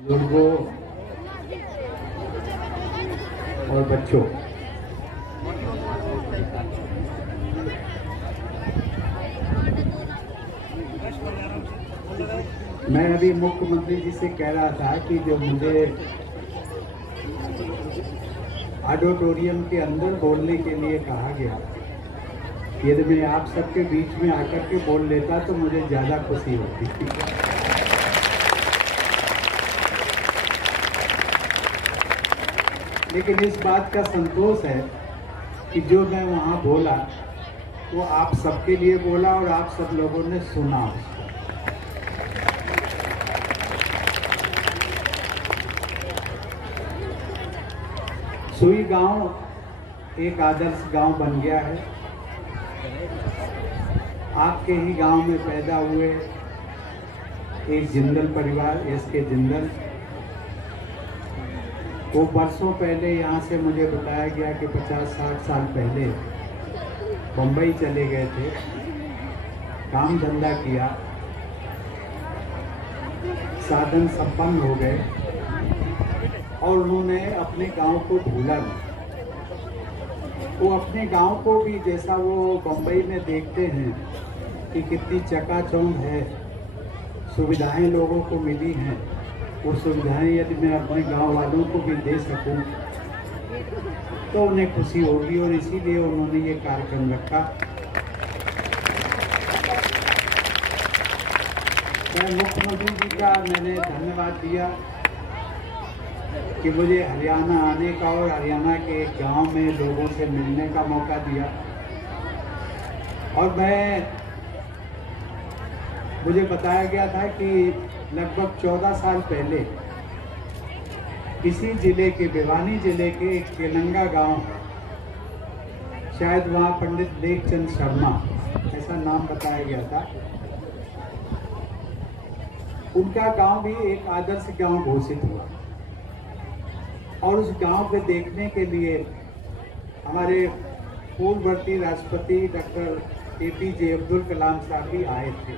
बुजुर्गों और बच्चों, मैं अभी मुख्यमंत्री जी से कह रहा था कि जो मुझे ऑडिटोरियम के अंदर बोलने के लिए कहा गया, यदि मैं आप सबके बीच में आकर के बोल लेता तो मुझे ज़्यादा खुशी होती थी। लेकिन इस बात का संतोष है कि जो मैं वहाँ बोला वो आप सबके लिए बोला और आप सब लोगों ने सुना उसको। सुई गांव एक आदर्श गांव बन गया है। आपके ही गांव में पैदा हुए एक जिंदल परिवार, एसके जिंदल, वो वर्षों पहले यहाँ से मुझे बताया गया कि 50-60 साल पहले बम्बई चले गए थे, काम धंधा किया, साधन संपन्न हो गए और उन्होंने अपने गांव को भूला नहीं। वो अपने गांव को भी, जैसा वो बम्बई में देखते हैं कि कितनी चकाचौंध है, सुविधाएं लोगों को मिली हैं, वो सुविधाएं यदि मैं अपने गांव वालों को भी दे सकूं तो उन्हें खुशी होगी और इसीलिए उन्होंने ये कार्यक्रम रखा। मैं मुख्यमंत्री जी का मैंने धन्यवाद दिया कि मुझे हरियाणा आने का और हरियाणा के एक गांव में लोगों से मिलने का मौका दिया। और मुझे बताया गया था कि लगभग 14 साल पहले इसी जिले के, भिवानी जिले के एक केलंगा गांव, शायद वहाँ पंडित लेखचंद शर्मा ऐसा नाम बताया गया था, उनका गांव भी एक आदर्श गांव घोषित हुआ। और उस गांव को देखने के लिए हमारे पूर्ववर्ती राष्ट्रपति डॉक्टर APJ अब्दुल कलाम साहब भी आए थे।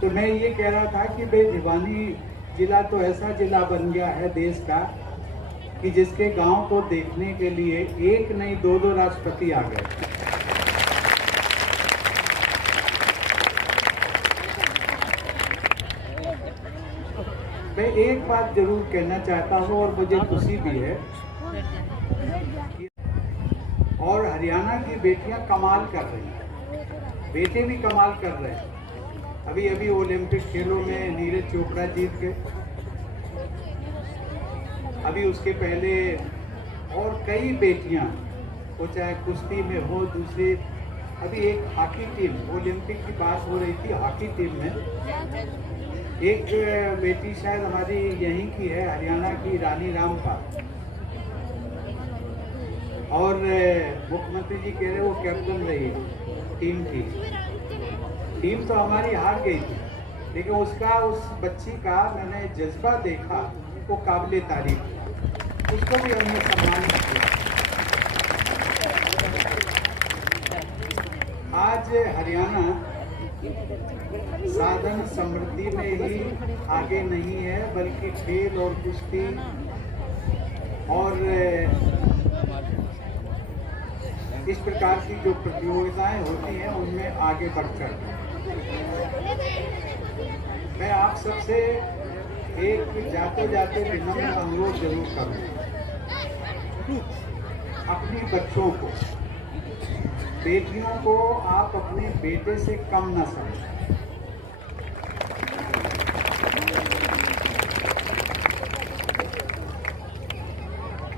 तो मैं ये कह रहा था कि भाई भिवानी जिला तो ऐसा जिला बन गया है देश का कि जिसके गांव को देखने के लिए एक नहीं 2-2 राष्ट्रपति आ गए। मैं एक बात जरूर कहना चाहता हूँ और मुझे खुशी भी है, और हरियाणा की बेटियां कमाल कर रही हैं, बेटे भी कमाल कर रहे हैं। अभी ओलंपिक खेलों में नीरज चोपड़ा जीत गए, अभी उसके पहले और कई बेटियां, वो चाहे कुश्ती में हो, दूसरे, अभी एक हॉकी टीम, ओलंपिक की बात हो रही थी, हॉकी टीम में एक बेटी शायद हमारी यहीं की है, हरियाणा की, रानी रामपाल, और मुख्यमंत्री जी कह रहे वो कैप्टन रही है टीम की। टीम तो हमारी हार गई थी, लेकिन उस बच्ची का मैंने जज्बा देखा, वो काबिले तारीफ, उसको भी हमने सम्मानित किया। आज हरियाणा साधन समृद्धि में ही आगे नहीं है, बल्कि खेल और कुश्ती और इस प्रकार की जो प्रतियोगिताएं होती हैं उनमें आगे बढ़कर मैं आप सबसे एक जाते विनम्र अनुरोध जरूर करूँ। अपनी बच्चों को, बेटियों को आप अपने बेटे से कम न समझें।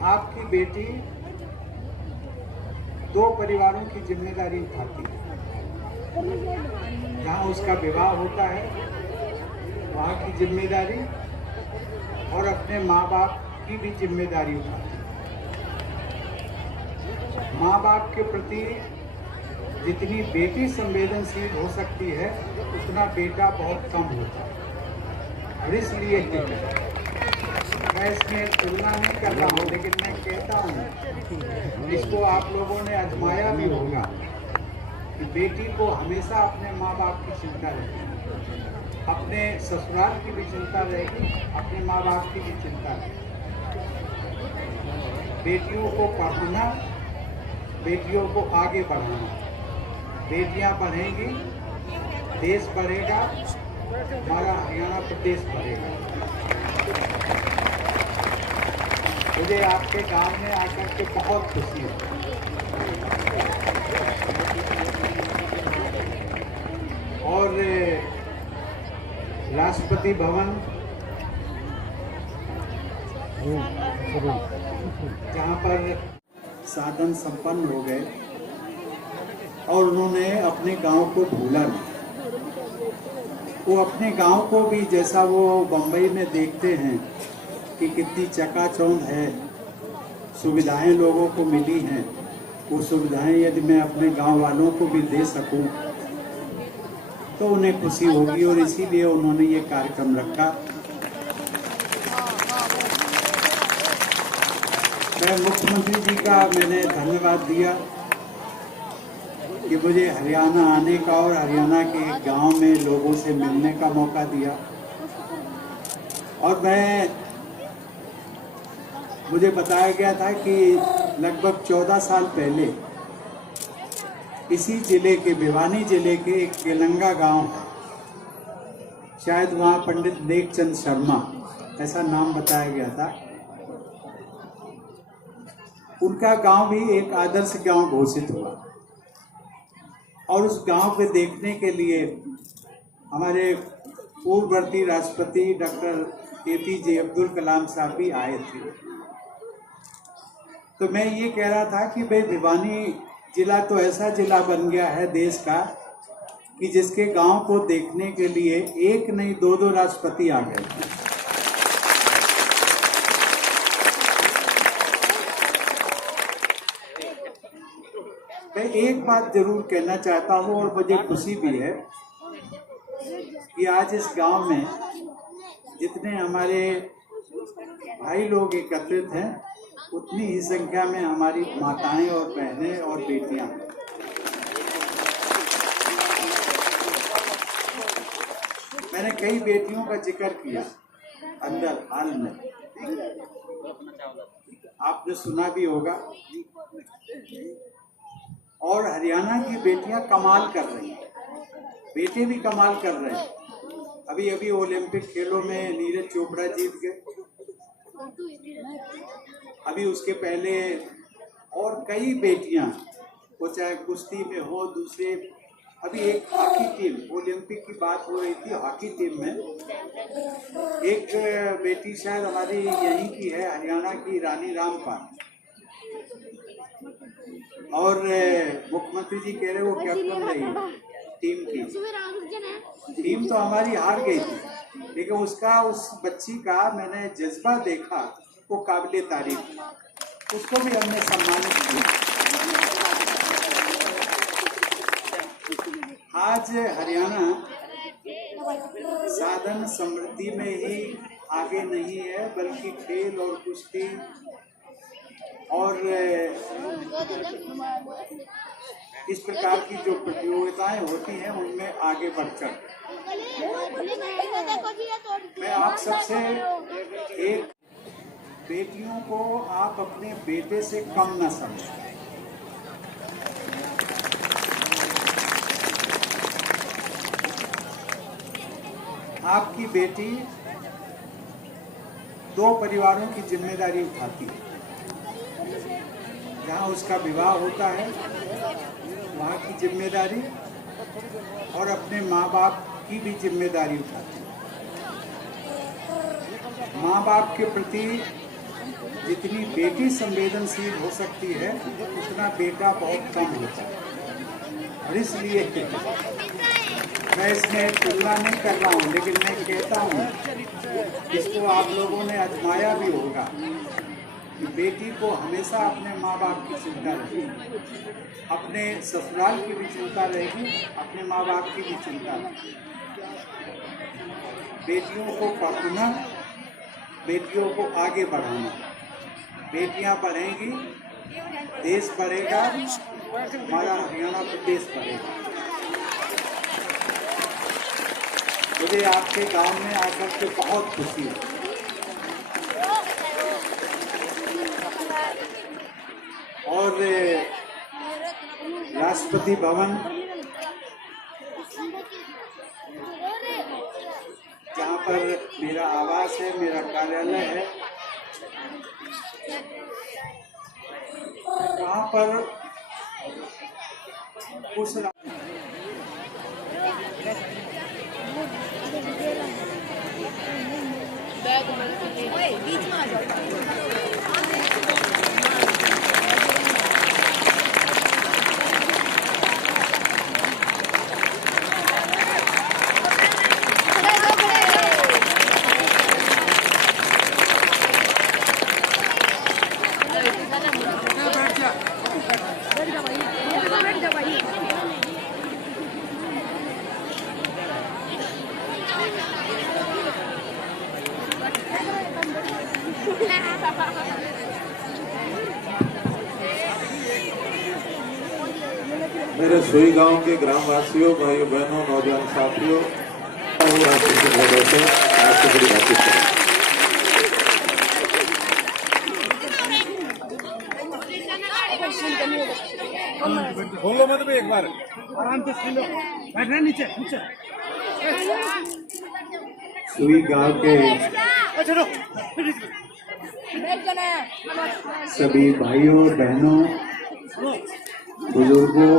आपकी बेटी 2 परिवारों की जिम्मेदारी उठाती है। जहाँ उसका विवाह होता है वहाँ की जिम्मेदारी, और अपने माँ बाप की भी जिम्मेदारी उठाती है। माँ बाप के प्रति जितनी बेटी संवेदनशील हो सकती है उतना बेटा बहुत कम होता है। और इसलिए मैं इसमें तुलना नहीं कर रहा हूँ, लेकिन मैं कहता हूँ, इसको आप लोगों ने आजमाया भी होगा कि बेटी को हमेशा अपने माँ बाप की चिंता रहेगी, अपने ससुराल की भी चिंता रहेगी, अपने माँ बाप की भी चिंता रहेगी। बेटियों को पढ़ाना, बेटियों को आगे बढ़ाना। बेटियां बढ़ेंगी, देश बढ़ेगा, हमारा हरियाणा प्रदेश बढ़ेगा। मुझे आपके गांव में आकर के बहुत खुशी है। और राष्ट्रपति भवन जहाँ पर साधन संपन्न हो गए और उन्होंने अपने गांव को भूला नहीं। वो अपने गांव को भी, जैसा वो बम्बई में देखते हैं कि कितनी चकाचौंध है, सुविधाएं लोगों को मिली हैं, वो सुविधाएं यदि मैं अपने गांव वालों को भी दे सकूं तो उन्हें खुशी होगी, और इसीलिए उन्होंने ये कार्यक्रम रखा। मैं मुख्यमंत्री जी का मैंने धन्यवाद दिया कि मुझे हरियाणा आने का और हरियाणा के गांव में लोगों से मिलने का मौका दिया। और मुझे बताया गया था कि लगभग 14 साल पहले इसी जिले के, भिवानी जिले के एक केलंगा गांव है, शायद वहां पंडित नेकचंद शर्मा ऐसा नाम बताया गया था। उनका गांव भी एक आदर्श गांव घोषित हुआ और उस गांव को देखने के लिए हमारे पूर्ववर्ती राष्ट्रपति डॉक्टर APJ अब्दुल कलाम साहब भी आए थे। तो मैं ये कह रहा था कि भाई भिवानी जिला तो ऐसा जिला बन गया है देश का कि जिसके गांव को देखने के लिए एक नहीं दो राष्ट्रपति आ गए। मैं एक बात जरूर कहना चाहता हूं और मुझे खुशी भी है कि आज इस गांव में जितने हमारे भाई लोग एकत्रित हैं उतनी ही संख्या में हमारी माताएं और बहनें और बेटियां। मैंने कई बेटियों का जिक्र किया अंदर हाल में, आपने सुना भी होगा। और हरियाणा की बेटियां कमाल कर रही हैं, बेटे भी कमाल कर रहे हैं। अभी अभी ओलंपिक खेलों में नीरज चोपड़ा जीत गए, अभी उसके पहले और कई बेटियां, वो चाहे कुश्ती में हो, दूसरे, अभी एक हॉकी टीम, ओलंपिक की बात हो रही थी, हॉकी टीम में एक बेटी शायद हमारी यहीं की है, हरियाणा की, रानी रामपाल। और मुख्यमंत्री जी कह रहे वो कैप्टन रही टीम की। टीम तो हमारी हार गई थी, लेकिन उस बच्ची का मैंने जज्बा देखा, वो काबिले तारीफ, उसको भी हमने सम्मानित किया। आज हरियाणा साधन समृद्धि में ही आगे नहीं है, बल्कि खेल और कुश्ती और इस प्रकार की जो प्रतियोगिताएं होती हैं उनमें आगे बढ़कर मैं आप सबसे एक, बेटियों को आप अपने बेटे से कम न समझें। आपकी बेटी दो परिवारों की जिम्मेदारी उठाती है। जहाँ उसका विवाह होता है वहाँ की जिम्मेदारी और अपने माँ बाप की भी जिम्मेदारी उठाती है। माँ बाप के प्रति जितनी बेटी संवेदनशील हो सकती है उतना बेटा बहुत कम होता है। और इसलिए मैं इसमें तुलना नहीं कर रहा हूँ, लेकिन मैं कहता हूँ इसको आप लोगों ने आजमाया भी होगा कि बेटी को हमेशा अपने माँ बाप की चिंता रहेगी, अपने ससुराल की भी चिंता रहेगी, अपने माँ बाप की भी चिंता रहेगी। बेटियों को पढ़ाना, बेटियों को आगे बढ़ाना। बेटियां पढ़ेंगी, देश बढ़ेगा, हमारा हरियाणा प्रदेश बढ़ेगा। मुझे आपके गांव में आकर के बहुत खुशी है। और राष्ट्रपति भवन जहाँ पर मेरा आवास है, मेरा कार्यालय है, वहाँ पर उस बीच में आ जाओ। मेरे सुई गांव के ग्रामवासियों, भाइयों बहनों, नौजवान साथियों, बोलो मत भी एक बार आराम से सुन लो, बैठना नीचे नीचे। सुई गांव के सभी भाइयों बहनों, बुजुर्गों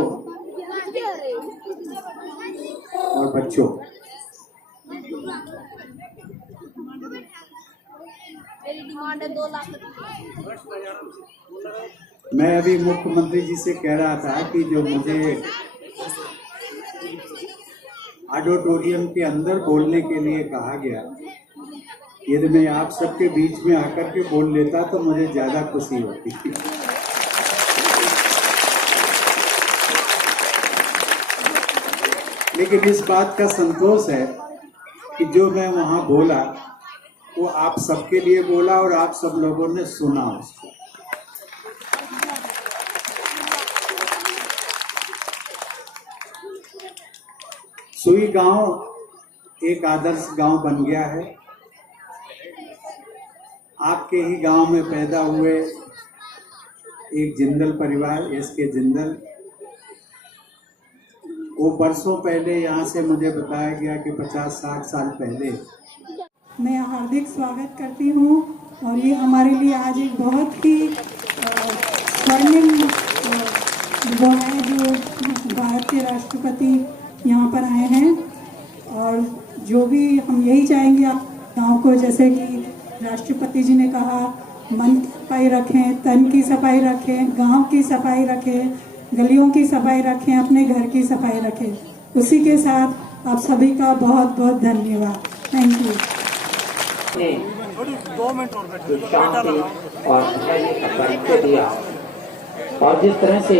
और बच्चों, मैं अभी मुख्यमंत्री जी से कह रहा था कि जो मुझे ऑडिटोरियम के अंदर बोलने के लिए कहा गया, यदि मैं आप सबके बीच में आकर के बोल लेता तो मुझे ज्यादा खुशी होती। लेकिन इस बात का संतोष है कि जो मैं वहां बोला वो आप सबके लिए बोला और आप सब लोगों ने सुना उसको। सुई गांव एक आदर्श गांव बन गया है। आपके ही गांव में पैदा हुए एक जिंदल परिवार, एसके जिंदल, वो बरसों पहले यहाँ से मुझे बताया गया कि 50-60 साल पहले। मैं हार्दिक स्वागत करती हूँ और ये हमारे लिए आज एक बहुत ही स्वर्णिम वो है जो भारत के राष्ट्रपति यहाँ पर आए हैं। और जो भी हम यही चाहेंगे आप गाँव को, जैसे कि राष्ट्रपति जी ने कहा, मन की सफाई रखें, तन की सफाई रखें, गांव की सफाई रखें, गलियों की सफाई रखें, अपने घर की सफाई रखें। उसी के साथ आप सभी का बहुत बहुत धन्यवाद। Thank you. शांति और सफाई का परिचय दिया और जिस तरह से